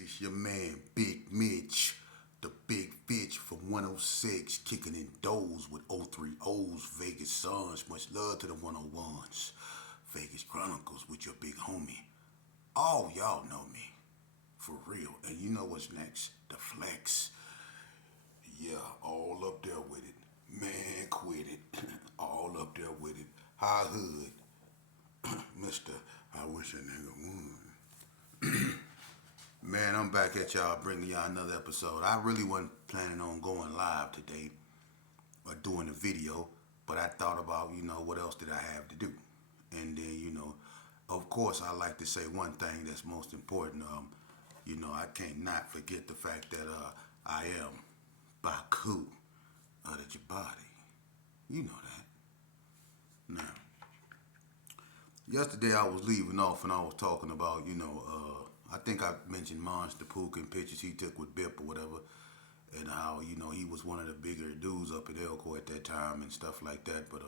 It's your man, Big Mitch, the Big Bitch from 106, kicking in doors with 03 O's, Vegas Suns. Much love to the 101s. Vegas Chronicles with your big homie. All y'all know me, for real. And you know what's next? The Flex. Yeah, all up there with it. Man, quit it. All up there with it. High hood. Mister, I wish a nigga would. Man, I'm back at y'all bringing y'all another episode. I really wasn't planning on going live today or doing a video, but I thought about, what else did I have to do? And then, of course, I like to say one thing that's most important. I can't not forget the fact that I am Baku of the Jabati. You know that. Now, yesterday I was leaving off and I was talking about, I think I mentioned Monster Pook and pictures he took with Bip or whatever, and how, he was one of the bigger dudes up at Elko at that time and stuff like that. But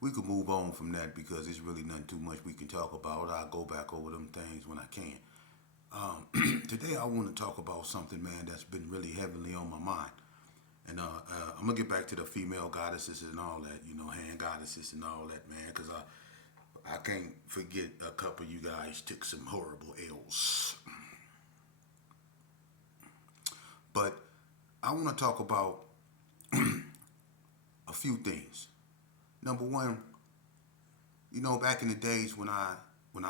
we could move on from that because there's really nothing too much we can talk about. I'll go back over them things when I can. Today I want to talk about something, man, that's been really heavily on my mind. And I'm going to get back to the female goddesses and all that, hand goddesses and all that, man, because I can't forget a couple of you guys took some horrible L's. But I want to talk about a few things. Number one, back in the days when I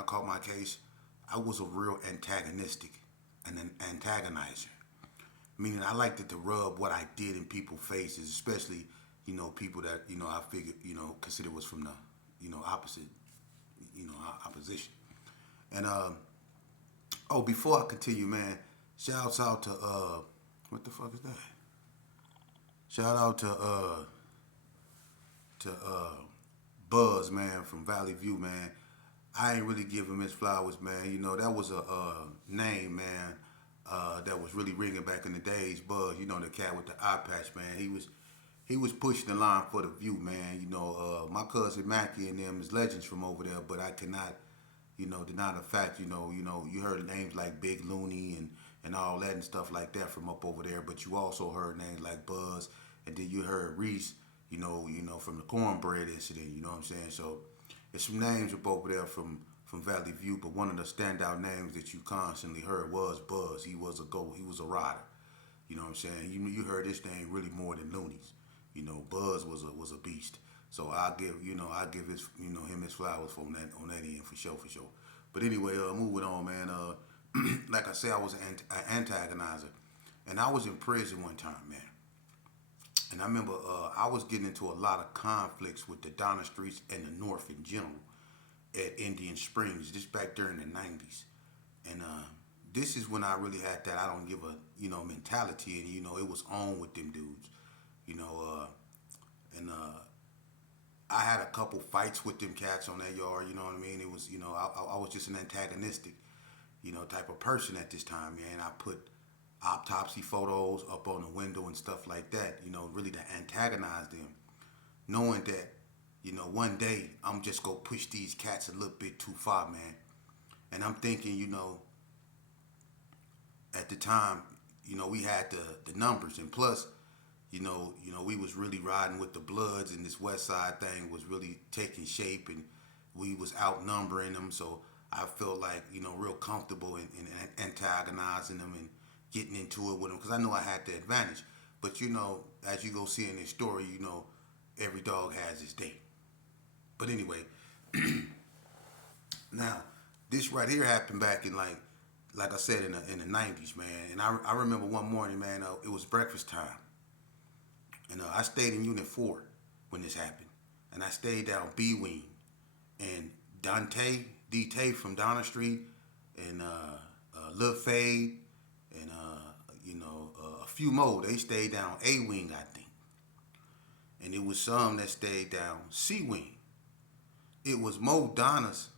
caught my case, I was a real antagonistic and an antagonizer. Meaning I liked to rub what I did in people's faces, especially, people that, I figured, consider was from the, opposite, opposition. And, before I continue, man, shouts out to, what the fuck is that? Shout out to Buzz, man, from Valley View, man. I ain't really give him his flowers, man. That was a name, man, that was really ringing back in the days. Buzz, the cat with the eye patch, man. He was pushing the line for the View, man. My cousin Mackie and them is legends from over there, but I cannot, deny the fact, you heard names like Big Looney and all that and stuff like that from up over there, but you also heard names like Buzz, and then you heard Reese, from the cornbread incident, you know what I'm saying? So there's some names up over there from Valley View, but one of the standout names that you constantly heard was Buzz. He was a rider. You know what I'm saying? You heard this name really more than Looney's. Buzz was a beast. So I give his him his flowers on that end for sure. But anyway, moving on, man. Like I said, I was an antagonizer, and I was in prison one time, man. And I remember I was getting into a lot of conflicts with the Donna Streets and the North in general at Indian Springs, just back during the 90s. And this is when I really had that I don't give a, mentality. And, it was on with them dudes, and I had a couple fights with them cats on that yard, you know what I mean? It was, I was just an antagonistic, type of person at this time, man. I put autopsy photos up on the window and stuff like that, really to antagonize them, knowing that, one day I'm just gonna push these cats a little bit too far, man. And I'm thinking, at the time, we had the numbers, and plus, we was really riding with the Bloods, and this West Side thing was really taking shape, and we was outnumbering them, so I felt like, real comfortable in antagonizing them and getting into it with them, because I know I had the advantage. But, as you go see in this story, every dog has his day. But anyway, now, this right here happened back in, like I said, in the 90s, man. And I remember one morning, man, it was breakfast time. And I stayed in Unit 4 when this happened. And I stayed down B Wing. And D-Tay from Donna Street, and Lil Fade, and a few more, they stayed down A Wing, I think. And it was some that stayed down C Wing. It was more Donnas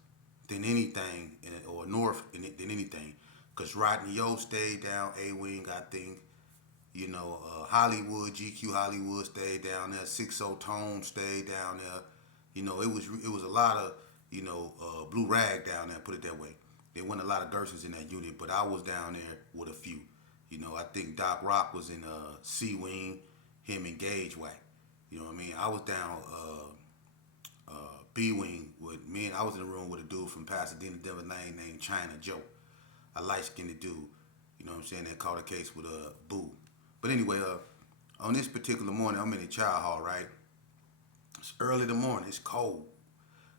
than anything, or North than anything. Because Rodney Yo stayed down A Wing, I think. Hollywood, GQ Hollywood stayed down there. 6-0 Tone stayed down there. It was a lot of, blue rag down there, put it that way. There wasn't a lot of Gersons in that unit, but I was down there with a few. You know, I think Doc Rock was in C Wing, him and Gage Whack. You know what I mean? I was down B Wing with me, and I was in the room with a dude from Pasadena, Denver Lane named China Joe, a light skinned dude. You know what I'm saying? That caught a case with a Boo. But anyway, on this particular morning, I'm in the child hall, right? It's early in the morning. It's cold,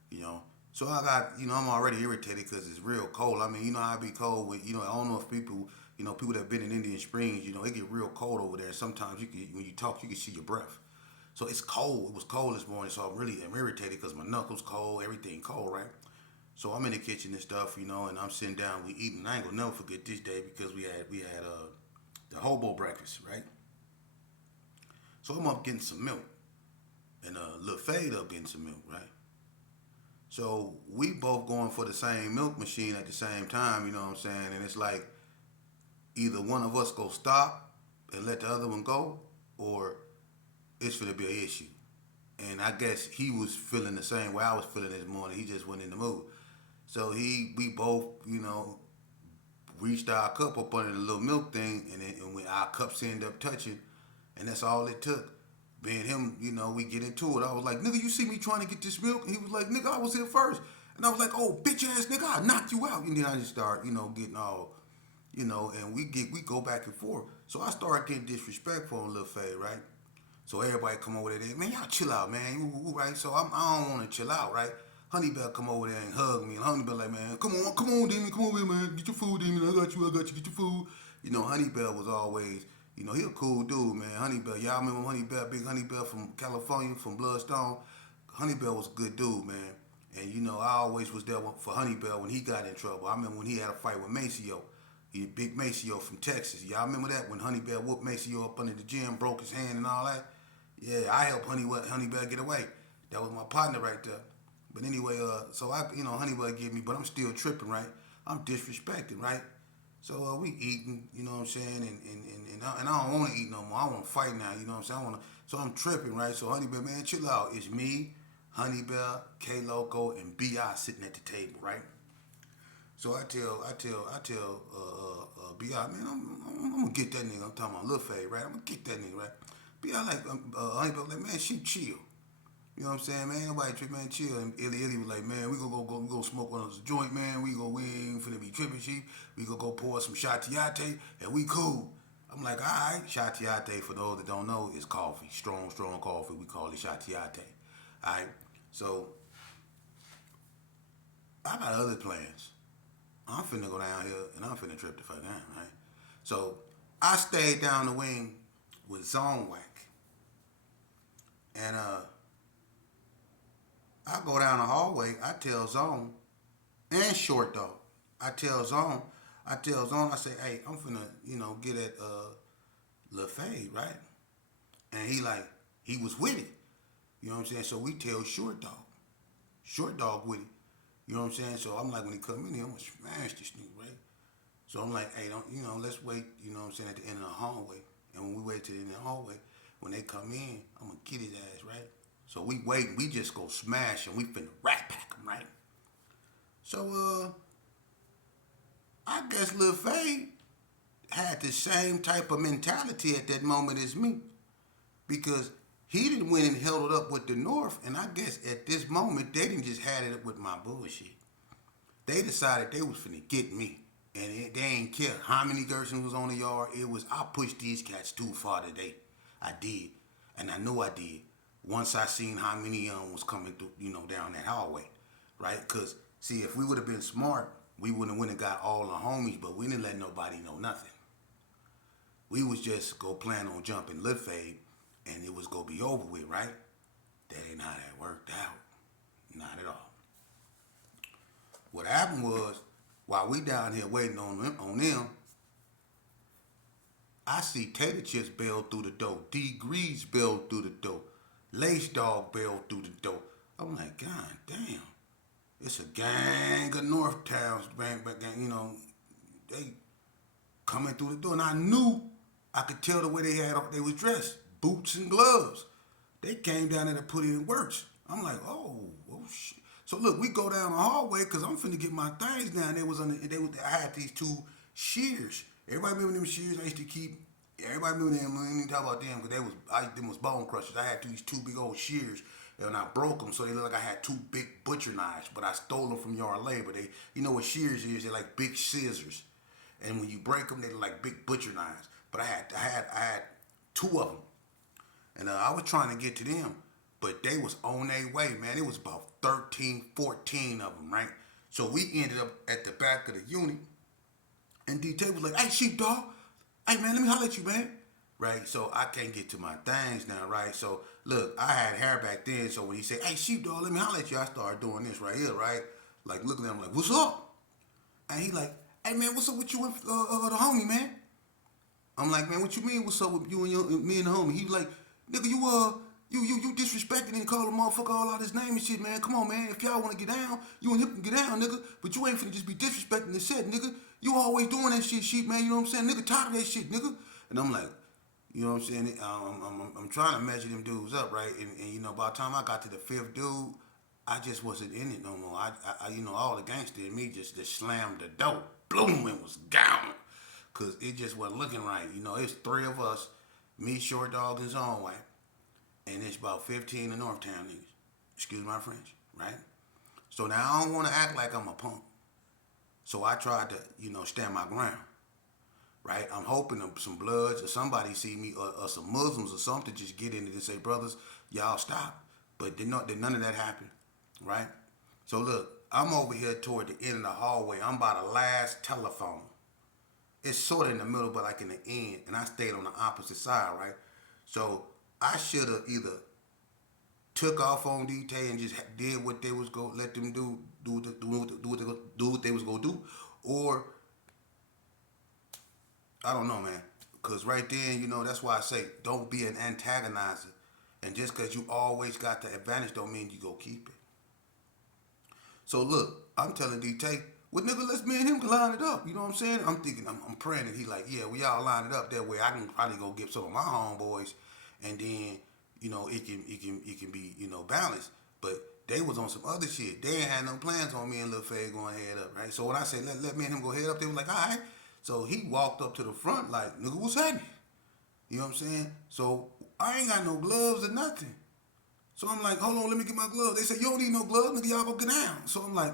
you know. So I got, I'm already irritated because it's real cold. I mean, you know how it be cold with, I don't know if people, people that have been in Indian Springs, it get real cold over there. Sometimes when you talk, you can see your breath. So it's cold. It was cold this morning, so I'm irritated because my knuckles cold, everything cold, right? So I'm in the kitchen and stuff, and I'm sitting down, we eating. I ain't gonna never forget this day because we had the hobo breakfast, right? So I'm up getting some milk, and Lil Fade up getting some milk, right? So we both going for the same milk machine at the same time, you know what I'm saying? And it's like either one of us go stop and let the other one go, or it's gonna be an issue. And I guess he was feeling the same way I was feeling this morning. He just wasn't in the mood. So we both, reached our cup up under the little milk thing, and when our cups end up touching, and that's all it took. Me and him, we get into it. I was like, nigga, you see me trying to get this milk? And he was like, nigga, I was here first. And I was like, oh, bitch ass nigga, I'll knock you out. And then I just start, getting all, and we go back and forth. So I started getting disrespectful on Lil Fade, right? So everybody come over there, man, y'all chill out, man, right? So I don't want to chill out, right? Honeybell come over there and hug me, and Honeybell like, man, come on, Demon, come over here, man, get your food, Demon, I got you, get your food. Honeybell was always, he a cool dude, man. Honeybell, y'all remember Honeybell, big Honeybell from California, from Bloodstone? Honeybell was a good dude, man. And, I always was there for Honeybell when he got in trouble. I remember when he had a fight with Maceo. Big Maceo from Texas. Y'all remember that? When Honeybell whooped Maceo up under the gym, broke his hand and all that? Yeah, I helped Honeybell get away. That was my partner right there. But anyway, so Honeybell get me, but I'm still tripping, right? I'm disrespecting, right? So we eating, you know what I'm saying, and I don't want to eat no more. I want to fight now, you know what I'm saying. So I'm tripping, right? So Honeybell, man, chill out. It's me, Honeybell, K Loco, and Bi sitting at the table, right? So I tell Bi, man, I'm gonna get that nigga. I'm talking about Lil Fade, right? I'm gonna get that nigga, right? Bi like Honeybell, like, man, she chill. You know what I'm saying, man? Nobody trip, man, chill. And Illy was like, man, we gonna smoke one of those joint, man. We ain't finna be tripping sheep. We gonna go pour some Shatiate, and we cool. I'm like, all right, Shatiate, for those that don't know, is coffee. Strong coffee. We call it Shatiate. All right? So, I got other plans. I'm finna go down here, and I'm finna trip the fuck down, right? So, I stayed down the wing with Zone Whack. And, I go down the hallway, I tell Zone and Short Dog. I tell Zone, I say, hey, I'm finna, get at Lil Fade, right? And he was with it. You know what I'm saying? So we tell Short Dog with it. You know what I'm saying? So I'm like, when he come in here, I'm gonna smash this nigga, right? So I'm like, hey, let's wait, you know what I'm saying, at the end of the hallway. And when we wait to the end of the hallway, when they come in, I'm gonna get his ass, right? So we wait, we just go smash and we finna rat pack him, right? So, I guess Lil Fade had the same type of mentality at that moment as me. Because he didn't win and held it up with the North, and I guess at this moment, they didn't just had it up with my bullshit. They decided they was finna get me. And they ain't care how many Gersons was on the yard. It was, I pushed these cats too far today. I did. And I know I did. Once I seen how many was coming through, down that hallway, right? Because, see, if we would have been smart, we wouldn't have went and got all the homies, but we didn't let nobody know nothing. We was just go plan on jumping Lil Fade, and it was go be over with, right? That ain't how that worked out. Not at all. What happened was, while we down here waiting on them, I see Tater Chips bail through the door, D Grease bail through the door, Lace Dog bail through the door. I'm like, God damn. It's a gang of North Towns, gang, they coming through the door. And I knew, I could tell the way they was dressed, boots and gloves. They came down there to put in works. I'm like, oh shit. So look, we go down the hallway because I'm finna get my things down. They was on the, they was, I had these two shears. Everybody remember them shears I used to keep? Everybody remember them. We didn't even talk about them because them was bone crushers. I had these two big old shears and I broke them so they look like I had two big butcher knives. But I stole them from yard labor. They, you know what shears is? They're like big scissors, and when you break them, they're like big butcher knives. But I had two of them, and I was trying to get to them, but they was on their way, man. It was about 13, 14 of them, right? So we ended up at the back of the unit, and DT was like, "Hey, sheepdog, hey man, let me holler at you, man." Right? So I can't get to my things now, right? So look, I had hair back then, so when he said, "Hey, sheepdog, let me holler at you," I started doing this right here, right? Like looking at him like, "What's up?" And he like, "Hey man, what's up with you and the homie, man?" I'm like, "Man, what you mean? What's up with you and me and the homie?" He was like, "Nigga, you disrespecting and calling a motherfucker all out his name and shit, man. Come on, man. If y'all want to get down, you and him can get down, nigga. But you ain't finna just be disrespecting and shit, nigga. You always doing that shit, man. You know what I'm saying? Nigga, tired of that shit, nigga." And I'm like, you know what I'm saying? I'm trying to measure them dudes up, right? And you know, by the time I got to the fifth dude, I just wasn't in it no more. You know, all the gangster in me just slammed the door. Boom, and was gone. Cause it just wasn't looking right. You know, it's three of us, me, Short Dog, and Zone White, and it's about 15 in Northtown niggas. Excuse my French, right? So now I don't want to act like I'm a punk. So I tried to, you know, stand my ground, right? I'm hoping some Bloods or somebody see me or some Muslims or something just get in it and say, "Brothers, y'all stop." But none of that happened, right? So look, I'm over here toward the end of the hallway. I'm by the last telephone. It's sort of in the middle, but like in the end, and I stayed on the opposite side, right? So I should have either took off on DT and just did what they was go let them do what they was gonna do, or I don't know, man. Cause right then, you know, that's why I say don't be an antagonizer, and just cause you always got the advantage don't mean you go keep it. So look, I'm telling DT, well, nigga, let's me and him line it up. You know what I'm saying? I'm thinking, I'm praying that he like, yeah, we all line it up that way. I can probably go get some of my homeboys, and then, you know, it can be, you know, balanced. But they was on some other shit. They ain't had no plans on me and Lil Fade going head up, right? So when I say let me and him go head up, they was like, all right. So he walked up to the front like, nigga, what's happening? You know what I'm saying? So I ain't got no gloves or nothing. So I'm like, hold on, let me get my gloves. They say, you don't need no gloves, nigga, y'all go get down. So I'm like,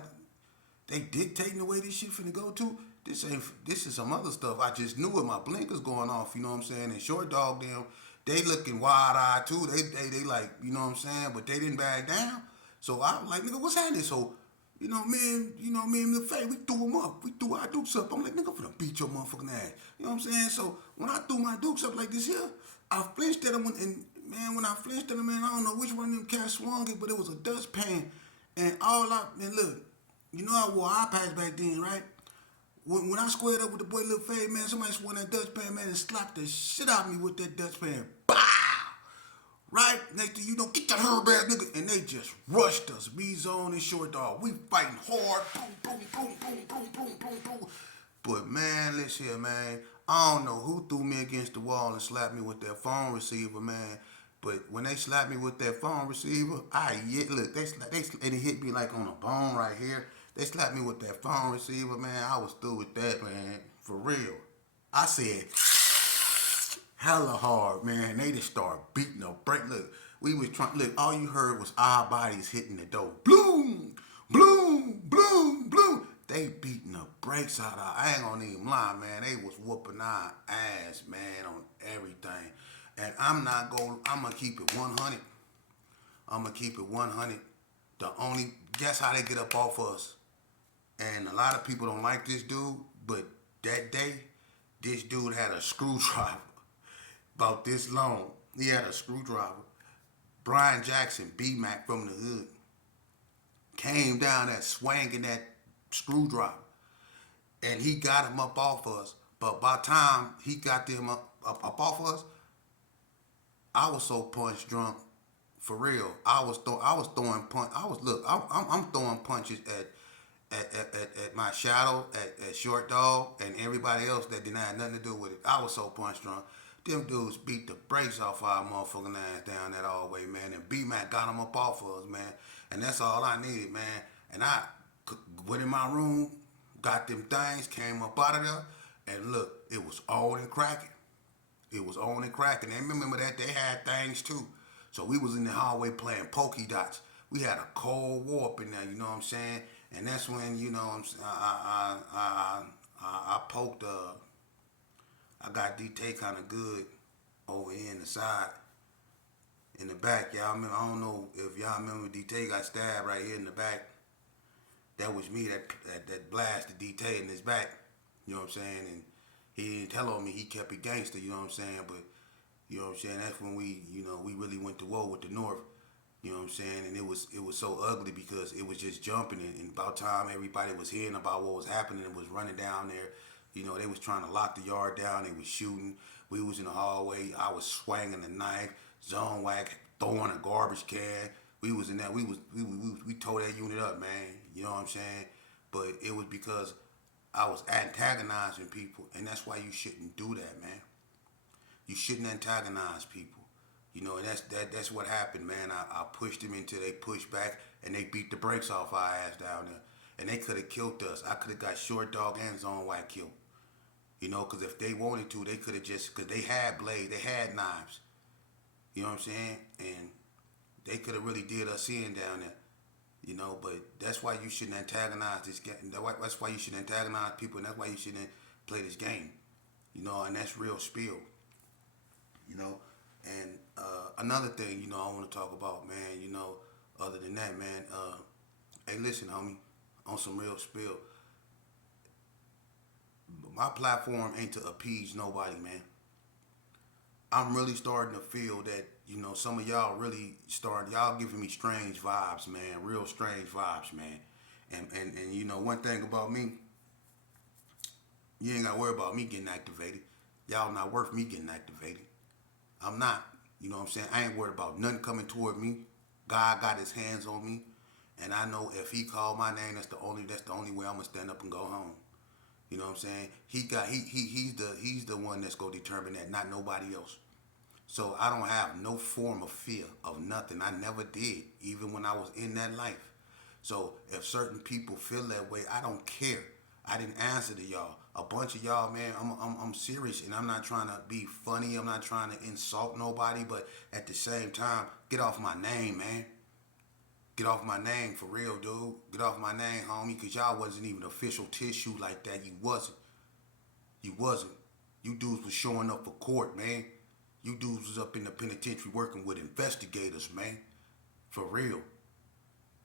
they dictating the way this shit finna go to. This is some other stuff. I just knew it. My blinkers going off, you know what I'm saying? And Short Dog them, they looking wide eyed too. They like, you know what I'm saying? But they didn't back down. So I was like, nigga, what's happening? So, me and Lil Faye, we threw him up. We threw our dukes up. I'm like, nigga, I'm finna beat your motherfucking ass. You know what I'm saying? So when I threw my dukes up like this here, I flinched at him and man, when I flinched at him, man, I don't know which one of them cats swung it, but it was a dustpan. And man, look, you know I wore eye patch back then, right? When I squared up with the boy Lil Fade, man, somebody swung that dustpan, man, and slapped the shit out of me with that dustpan. Bow! Right? Next thing you know, get that herb ass nigga. And they just rushed us. B-Zone and Short Dog. We fighting hard. Boom, boom, boom, boom, boom, boom, boom, boom. But man, listen here, man. I don't know who threw me against the wall and slapped me with that phone receiver, man. But when they slapped me with that phone receiver, look, and it hit me like on a bone right here. They slapped me with that phone receiver, man. I was through with that, man. For real. I said, hella hard, man. They just started beating the brake. Look, we was trying. Look, all you heard was our bodies hitting the door. Bloom, bloom, bloom, bloom. They beating the brakes out of. I ain't gonna even lie, man. They was whooping our ass, man, on everything. And I'm gonna keep it 100. I'm gonna keep it 100. Guess how they get up off us? And a lot of people don't like this dude, but that day, this dude had a screwdriver about this long. He had a screwdriver. Brian Jackson, B-Mac from the hood, came down there swinging that screwdriver. And he got him up off us. But by the time he got them up off us, I was so punch drunk, for real. I was throwing punch. I'm throwing punches at my shadow, at Short Dog, and everybody else that didn't have nothing to do with it. I was so punch drunk. Them dudes beat the brakes off our motherfucking ass down that hallway, man. And B-Mac got them up off of us, man. And that's all I needed, man. And I went in my room, got them things, came up out of there, and look, it was on and cracking. It was on and cracking. And remember that they had things too. So we was in the hallway playing pokey dots. We had a cold war up in there, you know what I'm saying? And that's when, you know, I poked, I got DT kind of good over here in the side, in the back. Y'all remember, I don't know if y'all remember DT got stabbed right here in the back. That was me that blasted DT in his back. You know what I'm saying? And he didn't tell on me. He kept it gangster, you know what I'm saying? But, you know what I'm saying? That's when we, you know, we really went to war with the North. You know what I'm saying? And it was so ugly because it was just jumping. And about time everybody was hearing about what was happening and was running down there. You know, they was trying to lock the yard down. They was shooting. We was in the hallway. I was swinging the knife, zone whack, throwing a garbage can. We was in that. We tore that unit up, man. You know what I'm saying? But it was because I was antagonizing people, and that's why you shouldn't do that, man. You shouldn't antagonize people. You know, and that's what happened, man. I pushed them until they pushed back, and they beat the brakes off our ass down there. And they could have killed us. I could have got short dog and zone white killed. You know, because if they wanted to, they could have just, because they had blades, they had knives. You know what I'm saying? And they could have really did us in down there. You know, but that's why you shouldn't antagonize this game. That's why you should antagonize people, and that's why you shouldn't play this game. You know, and that's real spill. You know, and another thing, you know, I want to talk about, man. You know, other than that, man. Hey, listen, homie, on some real spill. My platform ain't to appease nobody, man. I'm really starting to feel that, you know, some of y'all really y'all giving me strange vibes, man. Real strange vibes, man. And you know, one thing about me, you ain't got to worry about me getting activated. Y'all not worth me getting activated. I'm not. You know what I'm saying? I ain't worried about nothing coming toward me. God got his hands on me. And I know if he called my name, that's the only way I'm gonna stand up and go home. You know what I'm saying? He's the one that's gonna determine that, not nobody else. So I don't have no form of fear of nothing. I never did, even when I was in that life. So if certain people feel that way, I don't care. I didn't answer to y'all. A bunch of y'all, man, I'm serious, and I'm not trying to be funny. I'm not trying to insult nobody, but at the same time, get off my name, man. Get off my name for real, dude. Get off my name, homie, because y'all wasn't even official tissue like that. You wasn't. You wasn't. You dudes was showing up for court, man. You dudes was up in the penitentiary working with investigators, man. For real.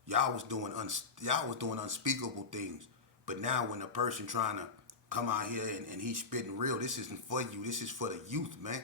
Y'all was doing unspeakable things. But now when a person trying to come out here and he's spitting real, this isn't for you. This is for the youth, man.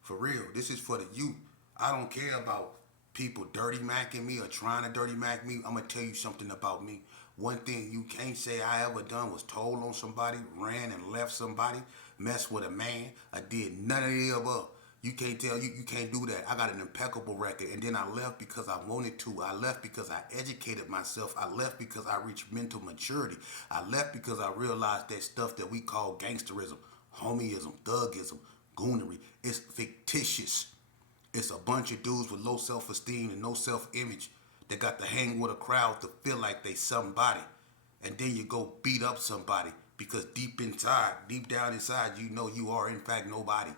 For real. This is for the youth. I don't care about people dirty macking me or trying to dirty mac me. I'm going to tell you something about me. One thing you can't say I ever done was told on somebody, ran and left somebody, messed with a man. I did none of the above. You can't tell, you can't do that. I got an impeccable record. And then I left because I wanted to. I left because I educated myself. I left because I reached mental maturity. I left because I realized that stuff that we call gangsterism, homieism, thugism, goonery, it's fictitious. It's a bunch of dudes with low self-esteem and no self-image that got to hang with a crowd to feel like they somebody. And then you go beat up somebody because deep down inside, you know you are in fact nobody.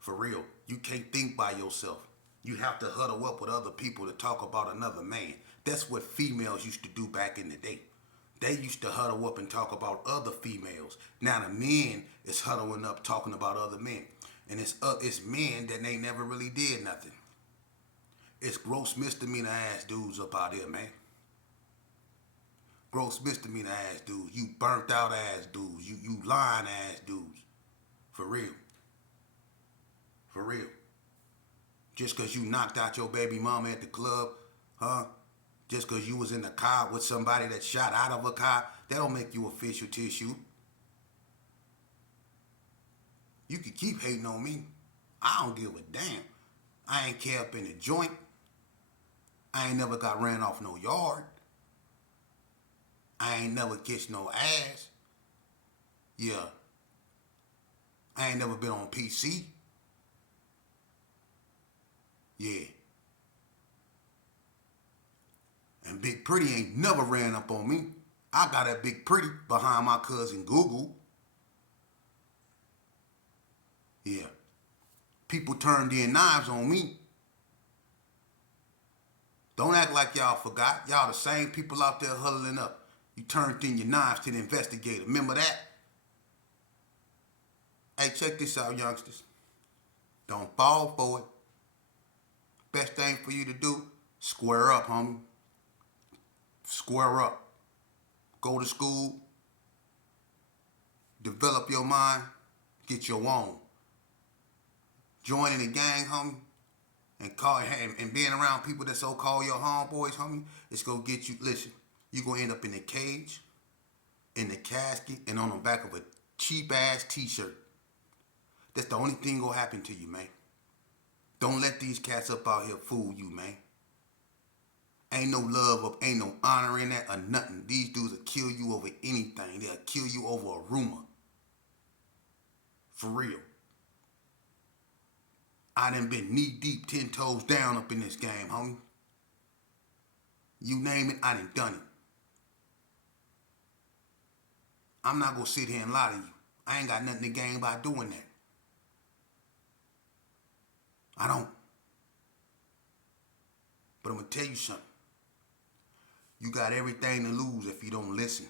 For real. You can't think by yourself. You have to huddle up with other people to talk about another man. That's what females used to do back in the day. They used to huddle up and talk about other females. Now the men is huddling up talking about other men. And it's men that they never really did nothing. It's gross misdemeanor ass dudes up out here, man. Gross misdemeanor ass dudes. You burnt out ass dudes. You lying ass dudes. For real. For real. Just because you knocked out your baby mama at the club, huh? Just because you was in the car with somebody that shot out of a car, that don't make you official tissue. You can keep hating on me. I don't give a damn. I ain't care up in the joint. I ain't never got ran off no yard. I ain't never kissed no ass. Yeah. I ain't never been on PC. Yeah. And Big Pretty ain't never ran up on me. I got that Big Pretty behind my cousin Google. Yeah. People turned in knives on me. Don't act like y'all forgot. Y'all the same people out there huddling up. You turned in your knives to the investigator. Remember that? Hey, check this out, youngsters. Don't fall for it. Best thing for you to do, square up, homie. Square up. Go to school. Develop your mind. Get your own. Joining the gang, homie. And being around people that so-called your homeboys, homie, it's gonna get you, listen, you gonna end up in a cage, in the casket, and on the back of a cheap-ass t-shirt. That's the only thing gonna happen to you, man. Don't let these cats up out here fool you, man. Ain't no love up, ain't no honor in that or nothing. These dudes will kill you over anything. They'll kill you over a rumor. For real. I done been knee deep, 10 toes down up in this game, homie. You name it, I done done it. I'm not gonna sit here and lie to you. I ain't got nothing to gain by doing that. I don't. But I'm gonna tell you something. You got everything to lose if you don't listen.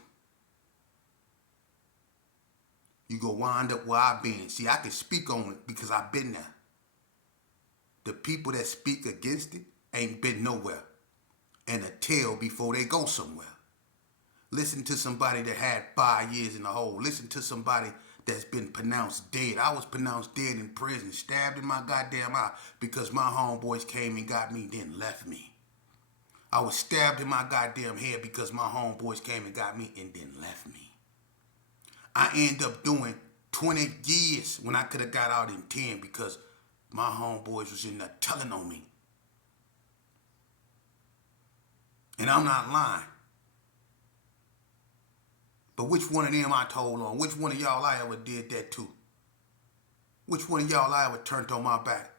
You go wind up where I've been. See, I can speak on it because I've been there. The people that speak against it ain't been nowhere. And a tell before they go somewhere. Listen to somebody that had 5 years in the hole. Listen to somebody that's been pronounced dead. I was pronounced dead in prison, stabbed in my goddamn eye because my homeboys came and got me, then left me. I was stabbed in my goddamn head because my homeboys came and got me and then left me. I end up doing 20 years when I could have got out in 10 because my homeboys was in there telling on me. And I'm not lying. But which one of them I told on? Which one of y'all I ever did that to? Which one of y'all I ever turned on my back?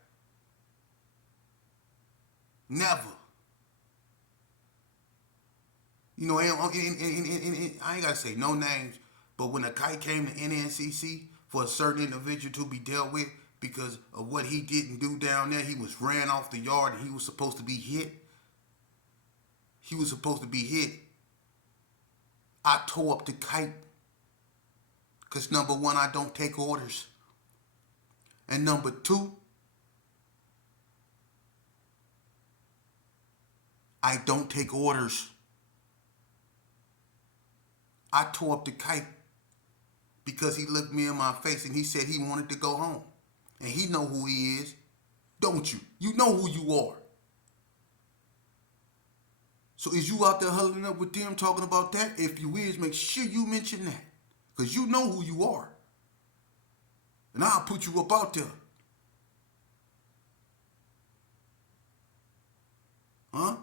Never. You know, I ain't got to say no names, but when a kite came to NNCC for a certain individual to be dealt with because of what he didn't do down there, he was ran off the yard and he was supposed to be hit. He was supposed to be hit. I tore up the kite. Because number one, I don't take orders. And number two, I don't take orders. I tore up the kite because he looked me in my face and he said he wanted to go home. And he know who he is, don't you? You know who you are. So is you out there huddling up with them talking about that? If you is, make sure you mention that. Because you know who you are. And I'll put you up out there. Huh?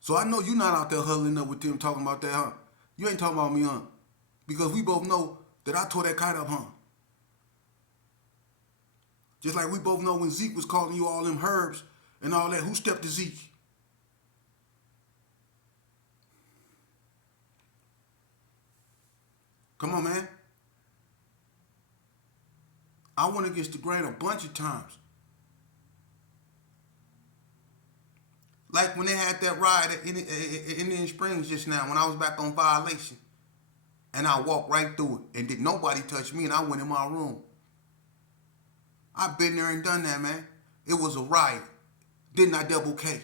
So I know you're not out there huddling up with them talking about that, huh? You ain't talking about me, huh? Because we both know that I tore that kite up, huh? Just like we both know when Zeke was calling you all them herbs and all that, who stepped to Zeke? Come on, man. I went against the grain a bunch of times. Like when they had that ride in Indian Springs just now, when I was back on violation. And I walked right through it. And did nobody touch me and I went in my room. I've been there and done that, man. It was a riot. Didn't I double K?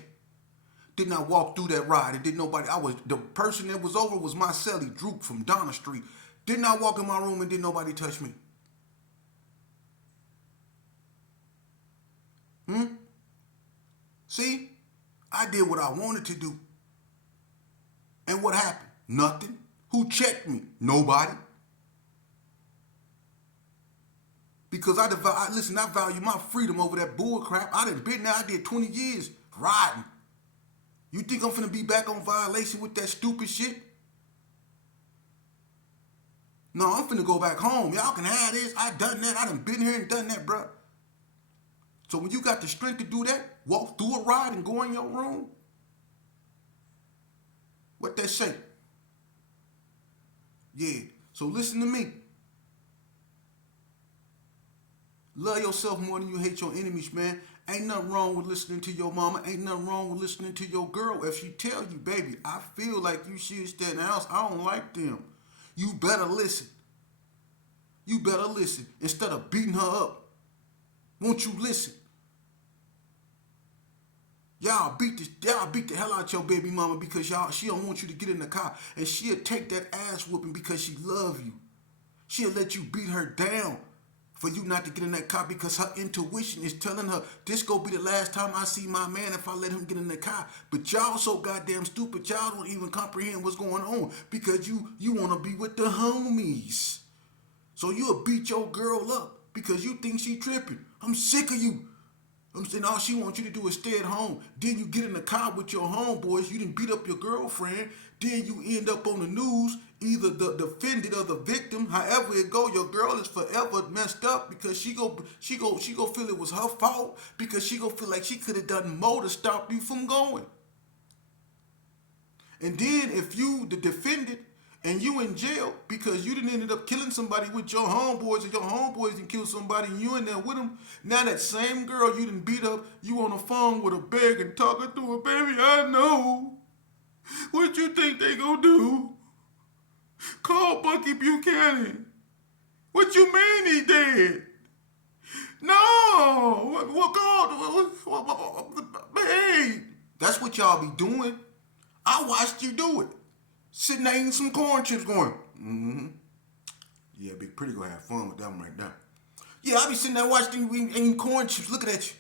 Didn't I walk through that ride and didn't nobody, the person that was over was my cellie, Droop from Donna Street. Didn't I walk in my room and didn't nobody touch me? See? I did what I wanted to do. And what happened? Nothing. Who checked me? Nobody. Because I value my freedom over that bull crap. I done been there. I did 20 years riding. You think I'm finna be back on violation with that stupid shit? No, I'm finna go back home. Y'all can have this. I done that. I done been here and done that, bro. So when you got the strength to do that, walk through a ride and go in your room. What they say? Yeah. So listen to me. Love yourself more than you hate your enemies, man. Ain't nothing wrong with listening to your mama. Ain't nothing wrong with listening to your girl. If she tell you, baby, I feel like you should stay in the house. I don't like them. You better listen. You better listen. Instead of beating her up, won't you listen? Y'all beat the hell out your baby mama because she don't want you to get in the car. And she'll take that ass whooping because she love you. She'll let you beat her down for you not to get in that car because her intuition is telling her this gonna be the last time I see my man if I let him get in the car. But y'all so goddamn stupid, y'all don't even comprehend what's going on because you wanna be with the homies. So you'll beat your girl up because you think she tripping. I'm sick of you. I'm saying all she wants you to do is stay at home. Then you get in the car with your homeboys. You didn't beat up your girlfriend. Then you end up on the news, either the defendant or the victim. However it go, your girl is forever messed up because she go feel it was her fault because she go feel like she could have done more to stop you from going. And then if you the defendant and you in jail because you didn't ended up killing somebody with your homeboys and your homeboys didn't kill somebody and you in there with them, now that same girl you didn't beat up, you on the phone with her begging, talking to her, baby, I know. What you think they gonna do? Call Bucky Buchanan. What you mean he dead? No. What God? Hey, that's what y'all be doing. I watched you do it. Sitting there eating some corn chips going, yeah, Big Pretty gonna have fun with that one right now. Yeah, I be sitting there watching you eating corn chips looking at you.